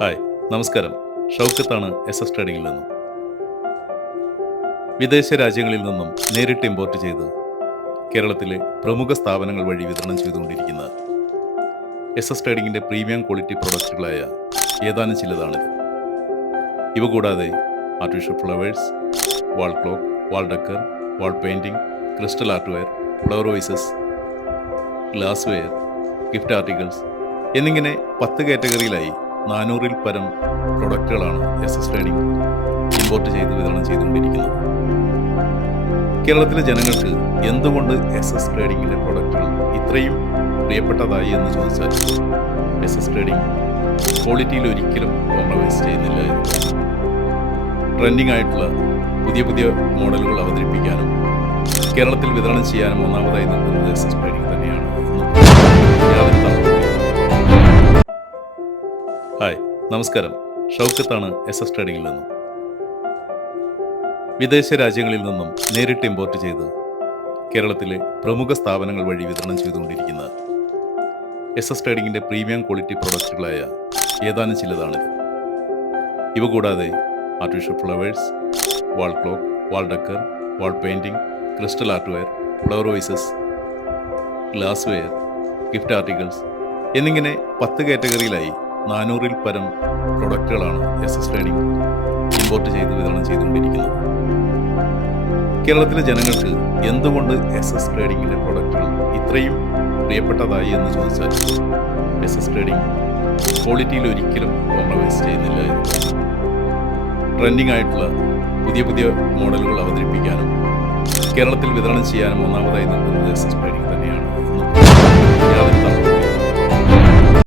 Hi, നമസ്കാരം. ഷൗക്കത്താണ് ട്രേഡിംഗിൽ നിന്നും. വിദേശ രാജ്യങ്ങളിൽ നിന്നും നേരിട്ട് ഇമ്പോർട്ട് ചെയ്ത് കേരളത്തിലെ പ്രമുഖ സ്ഥാപനങ്ങൾ വഴി വിതരണം ചെയ്തുകൊണ്ടിരിക്കുന്ന ട്രേഡിംഗിൻ്റെ പ്രീമിയം ക്വാളിറ്റി പ്രൊഡക്റ്റുകളായ ഏതാനും ചിലതാണിത്. ഇവ കൂടാതെ ആർട്ടിഫിഷ്യൽ ഫ്ലവേഴ്സ്, വാൾ ക്ലോക്ക്, വാൾ ഡെക്കർ, വാൾ painting, crystal ആർട്ട്വെയർ, flower വൈസസ്, glass wear, gift articles എന്നിങ്ങനെ 10 കാറ്റഗറിയിലായി 400-ൽ പരം പ്രൊഡക്റ്റുകളാണ് ട്രേഡിംഗ് ഇമ്പോർട്ട് ചെയ്ത് വിതരണം ചെയ്തുകൊണ്ടിരിക്കുന്നത്. കേരളത്തിലെ ജനങ്ങൾക്ക് എന്തുകൊണ്ട് ട്രേഡിങ്ങിൻ്റെ പ്രൊഡക്റ്റുകൾ ഇത്രയും പ്രിയപ്പെട്ടതായി എന്ന് ചോദിച്ചാൽ ട്രേഡിംഗ് ക്വാളിറ്റിയിൽ ഒരിക്കലും കോംപ്രമൈസ് ചെയ്യുന്നില്ല എന്ന്. ട്രെൻഡിങ് ആയിട്ടുള്ള പുതിയ പുതിയ മോഡലുകൾ അവതരിപ്പിക്കാനും കേരളത്തിൽ വിതരണം ചെയ്യാനും ഒന്നാമതായി നിൽക്കുന്നത് ട്രേഡിംഗ് തന്നെയാണ്. യാതൊരു തർക്കവുമില്ല. ഹായ്, നമസ്കാരം. ഷൗക്കത്താണ് ട്രേഡിംഗിൽ നിന്നും. വിദേശ രാജ്യങ്ങളിൽ നിന്നും നേരിട്ട് ഇമ്പോർട്ട് ചെയ്ത് കേരളത്തിലെ പ്രമുഖ സ്ഥാപനങ്ങൾ വഴി വിതരണം ചെയ്തുകൊണ്ടിരിക്കുന്ന ട്രേഡിംഗിൻ്റെ പ്രീമിയം ക്വാളിറ്റി പ്രൊഡക്റ്റുകളായ ഏതാനും ചിലതാണിത്. ഇവ കൂടാതെ ആർട്ടിഫിഷ്യൽ ഫ്ലവേഴ്സ്, വാൾ ക്ലോക്ക്, വാൾ ഡെക്കർ, വാൾ painting, crystal ആർട്ട്വെയർ, flower വൈസസ്, glass wear, gift articles എന്നിങ്ങനെ 10 കാറ്റഗറിയിലായി 400-ൽ പരം പ്രൊഡക്റ്റുകളാണ് ട്രേഡിംഗ് ഇമ്പോർട്ട് ചെയ്ത് വിതരണം ചെയ്തുകൊണ്ടിരിക്കുന്നത്. കേരളത്തിലെ ജനങ്ങൾക്ക് എന്തുകൊണ്ട് ട്രേഡിങ്ങിൻ്റെ പ്രൊഡക്റ്റുകൾ ഇത്രയും പ്രിയപ്പെട്ടതായി എന്ന് ചോദിച്ചാൽ ട്രേഡിംഗ് ക്വാളിറ്റിയിൽ ഒരിക്കലും കോംപ്രമൈസ് ചെയ്യുന്നില്ല എന്ന്. ട്രെൻഡിങ് ആയിട്ടുള്ള പുതിയ പുതിയ മോഡലുകൾ അവതരിപ്പിക്കാനും കേരളത്തിൽ വിതരണം ചെയ്യാനും ഒന്നാമതായി നിൽക്കുന്നത് ട്രേഡിംഗ് തന്നെയാണ്. യാതൊരു